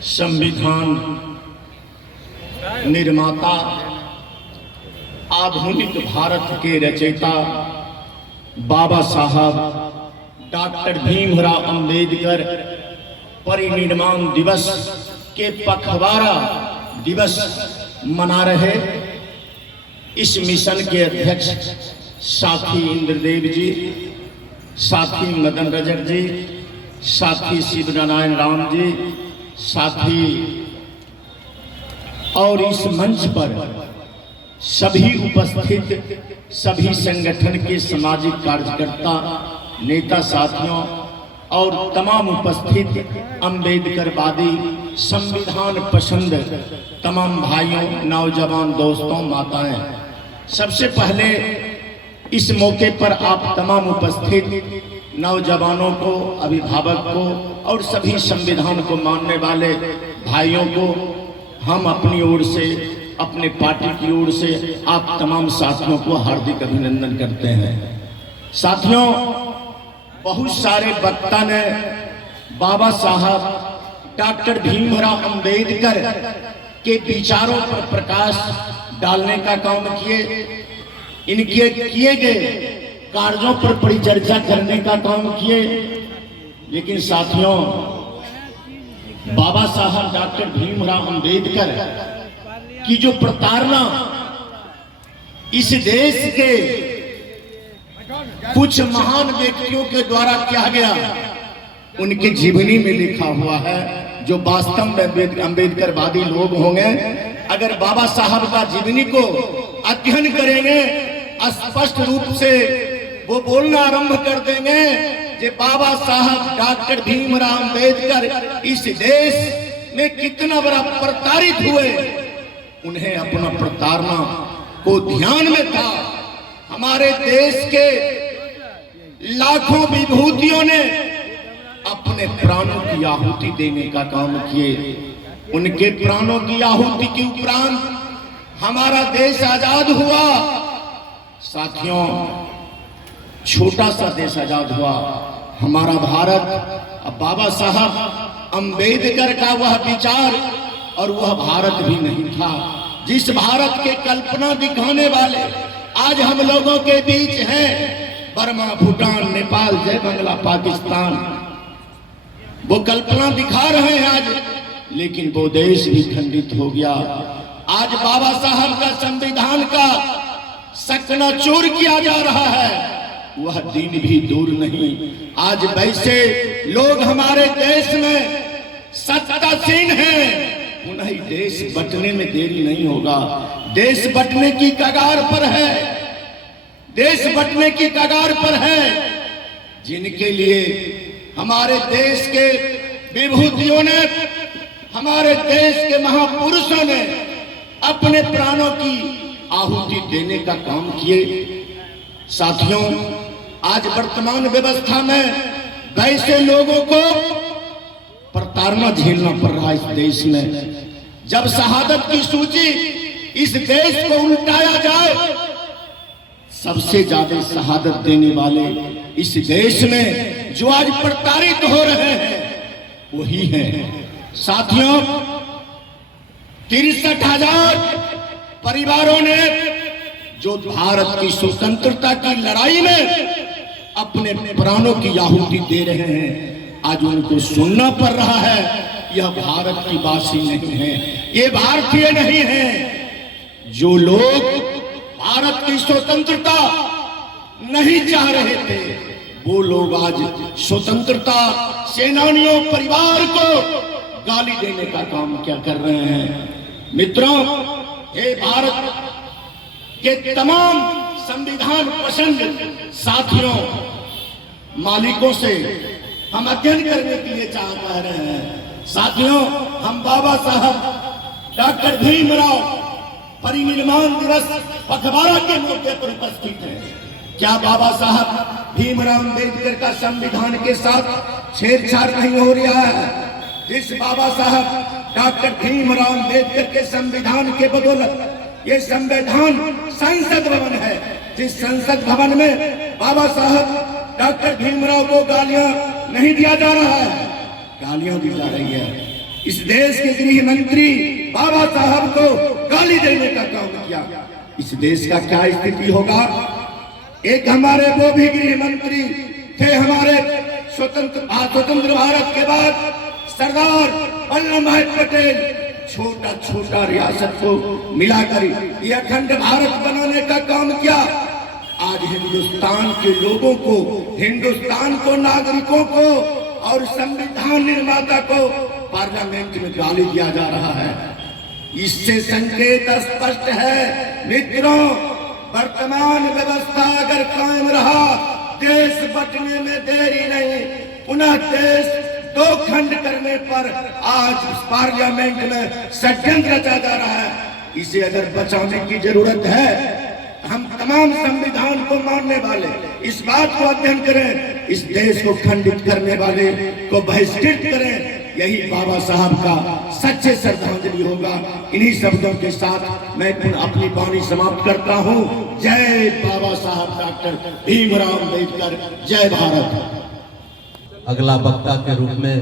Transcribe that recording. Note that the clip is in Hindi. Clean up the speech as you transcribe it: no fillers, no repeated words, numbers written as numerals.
संविधान निर्माता, आधुनिक भारत के रचयिता बाबा साहब डॉक्टर भीमराव अंबेडकर परिनिर्वाण दिवस के पखवाड़ा दिवस मना रहे। इस मिशन के अध्यक्ष साथी इंद्रदेव जी, साथी मदन रजक जी, साथी शिव नारायण राम जी, साथी और इस मंच पर सभी उपस्थित सभी संगठन के सामाजिक कार्यकर्ता, नेता साथियों और तमाम उपस्थित अंबेडकरवादी संविधान पसंद तमाम भाइयों, नौजवान दोस्तों, माताएं, सबसे पहले इस मौके पर आप तमाम उपस्थित नौजवानों को, अभिभावक को और सभी संविधान को मानने वाले भाइयों को हम अपनी ओर से, अपने पार्टी की ओर से आप तमाम साथियों को हार्दिक अभिनंदन करते हैं। साथियों, बहुत सारे वक्ता ने बाबा साहब डॉक्टर भीमराव अंबेडकर के विचारों पर प्रकाश डालने का काम किए, इनके किए गए कार्यों पर परिचर्चा करने का काम किए। लेकिन साथियों, बाबा साहब डॉक्टर भीमराव अंबेडकर की जो प्रताड़ना इस देश के कुछ महान व्यक्तियों के द्वारा किया गया, उनकी जीवनी में लिखा हुआ है। जो वास्तव में अंबेडकरवादी लोग होंगे, अगर बाबा साहब का जीवनी को अध्ययन करेंगे, स्पष्ट रूप से वो बोलना आरंभ कर देंगे कि बाबा साहब डॉक्टर भीमराव अंबेडकर इस देश में कितना बड़ा प्रताड़ित हुए। उन्हें अपना प्रताड़ना को ध्यान में था। हमारे देश के लाखों विभूतियों ने अपने प्राणों की आहुति देने का काम किए। उनके प्राणों की आहुति के उपरांत हमारा देश आजाद हुआ। साथियों, छोटा सा देश आजाद हुआ हमारा भारत। अब बाबा साहब अंबेडकर का वह विचार और वह भारत भी नहीं था जिस भारत के कल्पना दिखाने वाले आज हम लोगों के बीच हैं। बर्मा, भूटान, नेपाल, जय बांग्ला, पाकिस्तान, वो कल्पना दिखा रहे हैं आज, लेकिन वो देश भी खंडित हो गया। आज बाबा साहब का संविधान का सकनाचूर किया जा रहा है। वह दिन भी दूर नहीं, आज वैसे लोग हमारे देश में सत्तासीन हैं। उन्हें देश बंटने में देरी नहीं होगा। देश बंटने की कगार पर है, देश बंटने की कगार पर है। जिनके लिए हमारे देश के विभूतियों ने, हमारे देश के महापुरुषों ने अपने प्राणों की आहुति देने का काम किए। साथियों, आज वर्तमान व्यवस्था में वैसे लोगों को प्रताड़ना झेलना पड़ रहा है इस देश में। जब शहादत की सूची इस देश को उल्टाया जाए, सबसे ज्यादा शहादत देने वाले इस देश में जो आज प्रताड़ित हो रहे हैं वही हैं। साथियों, 63,000 परिवारों ने जो भारत की स्वतंत्रता की लड़ाई में अपने प्राणों की आहुति दे रहे हैं, आज उनको सुनना पड़ रहा है। यह भारत की वासी नहीं है, ये भारतीय नहीं है। जो लोग भारत की स्वतंत्रता नहीं चाह रहे थे, वो लोग आज स्वतंत्रता सेनानियों परिवार को गाली देने का काम क्या कर रहे हैं। मित्रों, ये भारत के तमाम संविधान पसंद साथियों, मालिकों से हम अध्ययन करने के लिए चाह रहे हैं। साथियों, हम बाबा साहब डॉक्टर भीमराव परिनिर्वाण दिवस पखवाड़ा के मौके पर उपस्थित हैं। क्या बाबा साहब भीमराव अंबेडकर का संविधान के साथ छेड़छाड़ नहीं हो रहा है? जिस बाबा साहब डॉक्टर भीमराव अंबेडकर के संविधान के बदौलत ये संविधान संसद भवन है, जिस संसद भवन में बाबा साहब डॉक्टर भीमराव को गालियां नहीं दिया जा रहा है, गालियां दी जा रही है। इस देश के गृह मंत्री बाबा साहब को गाली देने का काम किया, इस देश का क्या स्थिति होगा। एक हमारे वो भी गृह मंत्री थे हमारे स्वतंत्र भारत के बाद, सरदार वल्लभ भाई पटेल, छोटा छोटा रियासत को मिलाकर ये अखंड भारत बनाने का काम किया। आज हिंदुस्तान के लोगों को, हिंदुस्तान को, नागरिकों को और संविधान निर्माता को पार्लियामेंट में गाली दिया जा रहा है। इससे संकेत स्पष्ट है मित्रों, वर्तमान व्यवस्था अगर कायम रहा, देश बटने में देरी नहीं, पुनः देश दो खंड करने पर आज पार्लियामेंट में षड्यंत्र रचा जा रहा है। इसे अगर बचाने की जरूरत है, हम तमाम संविधान को मानने वाले इस बात को अध्ययन करें, इस देश को खंडित करने वाले को बहिष्कृत करें। यही बाबा साहब का सच्चे श्रद्धांजलि होगा। इन्हीं शब्दों के साथ मैं अपनी वाणी समाप्त करता हूँ। जय बाबा साहब डॉक्टर भीमराव अम्बेडकर, जय भारत। अगला वक्ता के रूप में